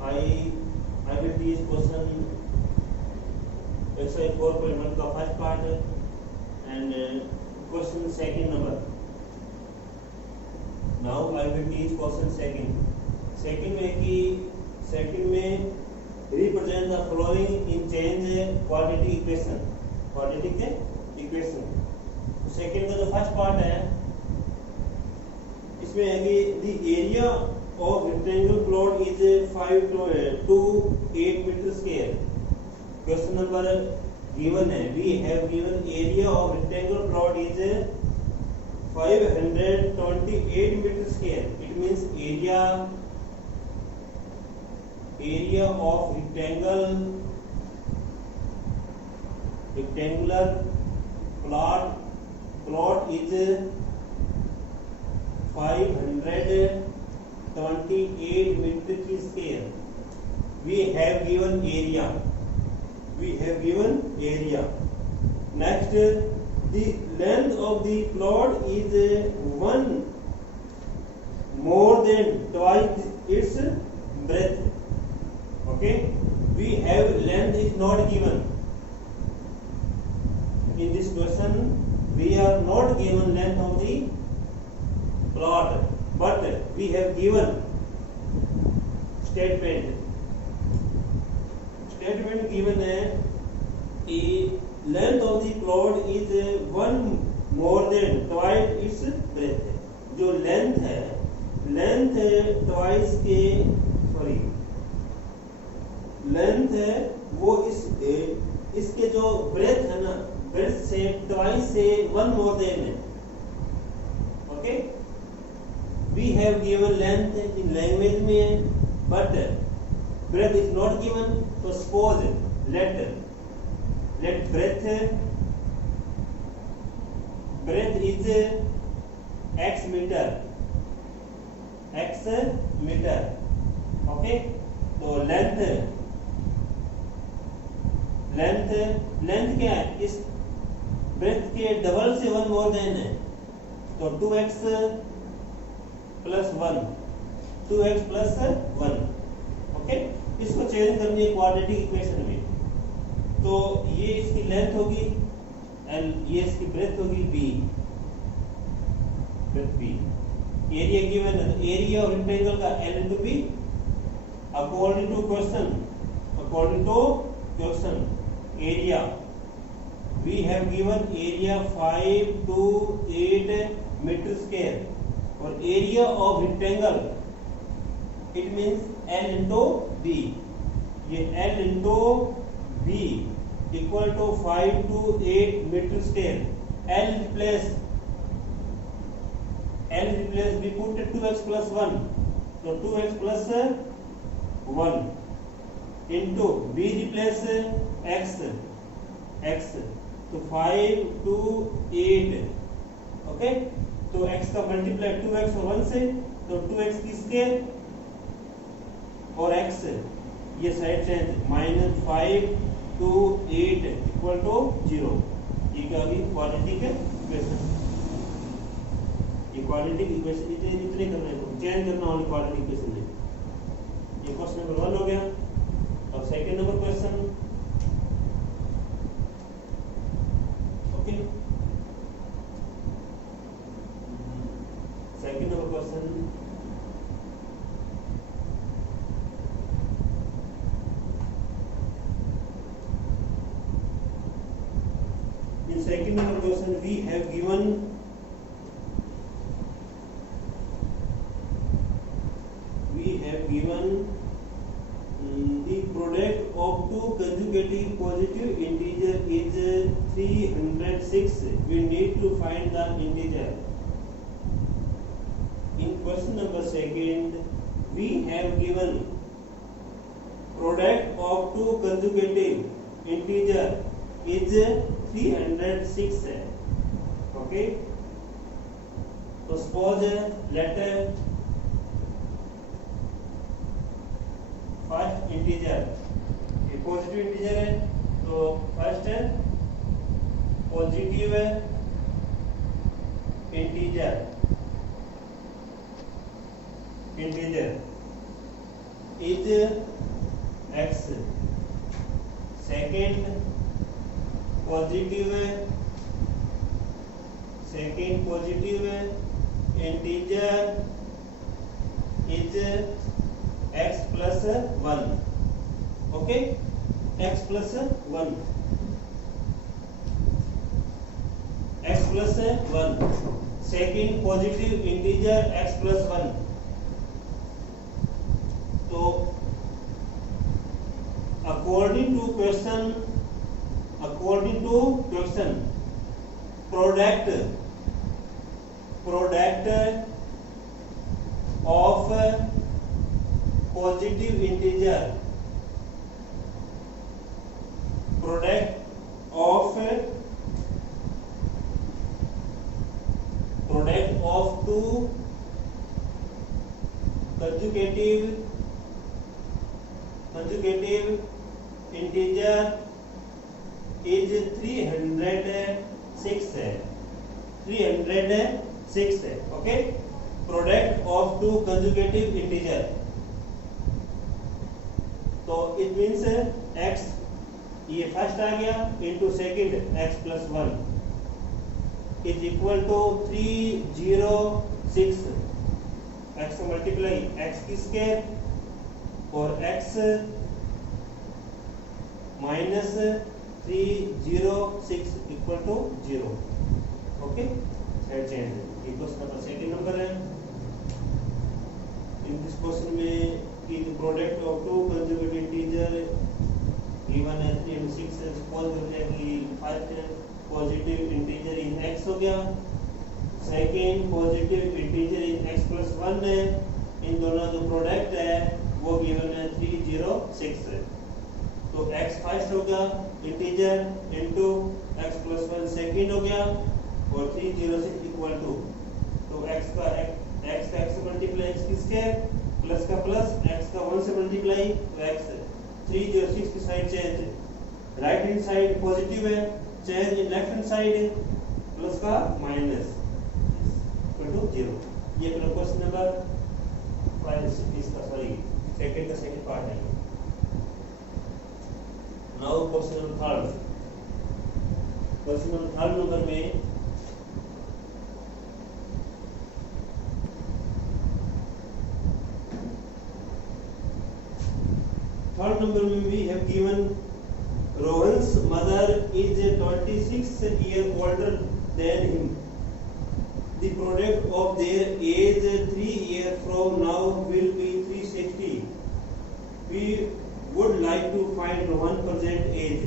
I will teach question exercise 4.1 का first part and question second number. Now I will teach question second में represent the following in change quadratic equation. तो second का जो first part है इसमें है कि the area of rectangle plot is 5 to 8 meter square. Question number given है, we have given area of rectangle plot is 528 meter square. It means area of rectangular plot is 528 meter square. We have given area. Next, the length of the plot is 1 more than twice its breadth. Okay, we have length is not given in this question. We are not given length of the plot, but we have given statement given है कि length of the plot is 1 more than twice its breadth. जो length है वो इसके जो breadth है ना, breadth से twice से 1 more than है. Okay, we have given length in language में, but breadth is not given. So suppose let breadth is x meter. Okay, तो length क्या है, इस breadth के डबल से 1 more than है, तो 2x plus 1. ओके, इसको चेंज करनी है क्वाड्रेटिक इक्वेशन में. तो ये इसकी लेंथ होगी L, ये इसकी ब्रेथ होगी B. एरिया गिवन है, तो एरिया ऑफ रेक्टेंगल का L into B. According to question area we have given area 5 to 8 meter square. और area of rectangle it means L into B. ये L into B equal to 5 to 8 meter square. L replace we put 2x plus 1, so 2x plus 1 into B replace x, तो 5 to 8. Okay, तो x का multiply 2x और 1 से, तो 2x की square और x ये side change -5 to 8 equal to 0. ये क्या होगी, क्वाड्रेटिक इक्वेशन. ये क्वाड्रेटिक इक्वेशन इतने करना है, चेंज करना होगा क्वाड्रेटिक इक्वेशन में. ये क्वेश्चन नंबर 1 हो गया. अब second number question. Okay, second number question. In second number question we have given the product of two consecutive positive integer is 306. We need to find the integer. In question number second we have given product of two consecutive integer is 306 है. Okay, तो suppose let first integer positive integer है, तो first positive integer is x, second positive integer is x plus 1. Okay, x plus 1, x plus 1, second positive integer x plus 1. तो according to question product of positive integer, product of two conjugative integer is 306 है, 306 है. Okay, product of two conjugative integer. तो it means x ये first आ गया into second x plus 1 is equal to 306. x multiply x की square और x minus 306 equal to 0. Okay, side change. ये question का सेकंड नंबर है. In this question में की product of two conjugate integer given है 306 है. सपोज हो जाए कि फर्स्ट पॉजिटिव इंटीजर इन x हो गया, सेकंड पॉजिटिव इंटीजर इन x प्लस 1 है. इन दोनों जो प्रोडक्ट है वो गिवन है 306 है. तो x फर्स्ट हो गया integer into x plus 1 second हो गया और 306 इक्वल टू, तो x का x मल्टीप्लाई x की स्क्वायर प्लस का प्लस x का 1 से मल्टीप्लाई तो x 306 की side change, right hand side positive है, change in left hand side plus का माइनस इक्वल टू 0. ये क्वेश्चन नंबर 5 इसका सॉरी सेकंड का सेकंड पार्ट है. Now question number third. Question number third number में we have given Rohan's mother is 26 years older than him. The product of their age 3 years from now will be 360. We would like to find Rohan present age.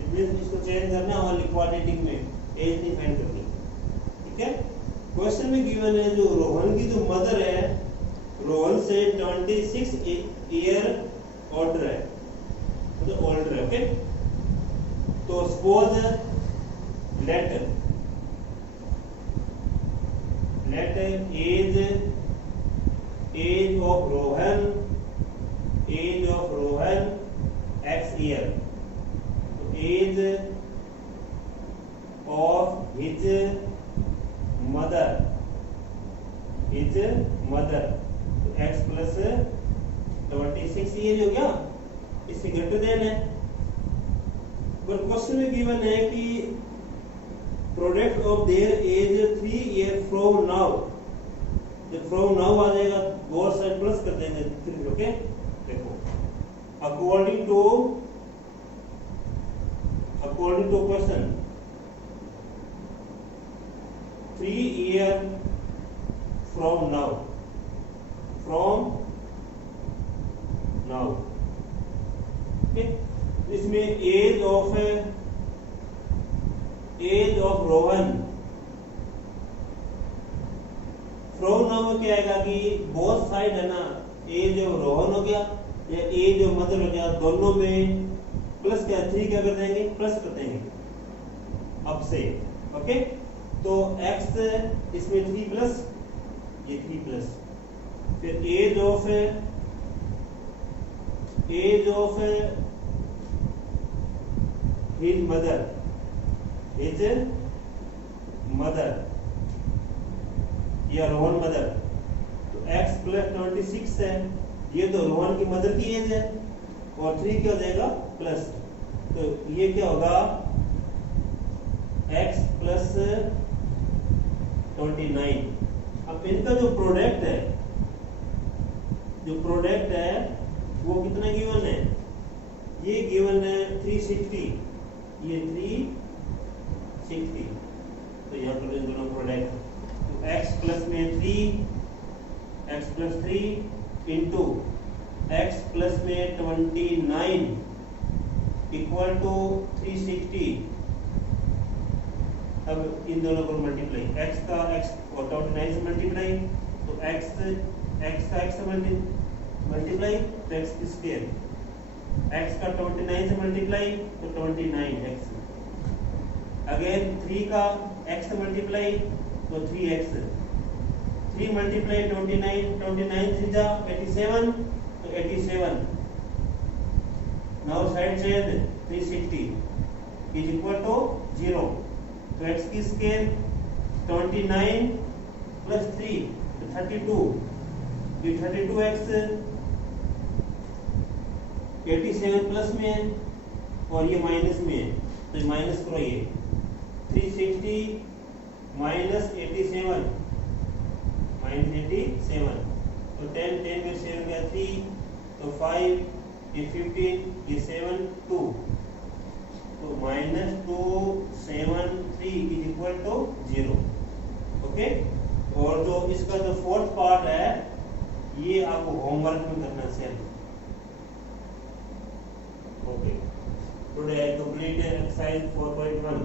It means इसको change करना और quadratic में as नहीं find करनी. ठीक है, question में given है जो रोहन की जो मदर है, रोहन से 26 ईयर ऑर्डर है, मतलब ओल्डर है. ओके, तो suppose let age of Rohan x year. तो एज ऑफ हिज मदर तो x प्लस 26 ईयर हो गया, इससे ग्रेटर देन है. पर क्वेश्चन में गिवन है कि product of their age 3 year from now. जब फ्रॉम नाउ आ जाएगा बोथ साइड प्लस कर देंगे 3. ओके, देखो according to question 3 year from now इसमें age of Rohan from now में क्या आएगा कि बोथ साइड है ना, एज ऑफ रोहन हो गया या एज ऑफ मदर हो गया, दोनों में प्लस क्या 3 क्या कर देंगे, प्लस कर देंगे अब से. ओके, तो x इसमें 3 प्लस ये 3 प्लस, फिर एज ऑफ his mother या रोहन मदर. तो x प्लस 26 है, ये तो रोहन की मदर की एज है और 3 क्या हो जाएगा प्लस, तो ये क्या होगा x प्लस 29। अब इनका जो प्रोडक्ट है वो कितना गिवन है, ये गिवन है 360, ये 360, तो यहाँ पर इन दोनों प्रोडक्ट, तो x प्लस में 3 x plus 3 into x plus में 29 इक्वल टू 360। अब इन दोनों को मल्टीप्लाई, x का x और 29 से मल्टीप्लाई, तो x का x से मल्टीप्लाई तो x की स्क्वायर, x का 29 से मल्टीप्लाई तो 29x, अगेन 3 का x से मल्टीप्लाई तो 3x, 3 मल्टीप्लाई 29, 3 जा 87, तो 87, now side change 360 is equal to 0, तो x की स्केल 29 प्लस 3 तो 32, ये 32x 87 प्लस में है और ये माइनस में है, तो माइनस करो, ये 360 माइनस 87 तो 10 में 7 गया 3, तो 5, ये 15, ये 7 2, तो -273 इज इक्वल टू 0। ओके, और जो इसका जो फोर्थ पार्ट है ये आपको होमवर्क में करना self. Okay, today I complete exercise 4.1।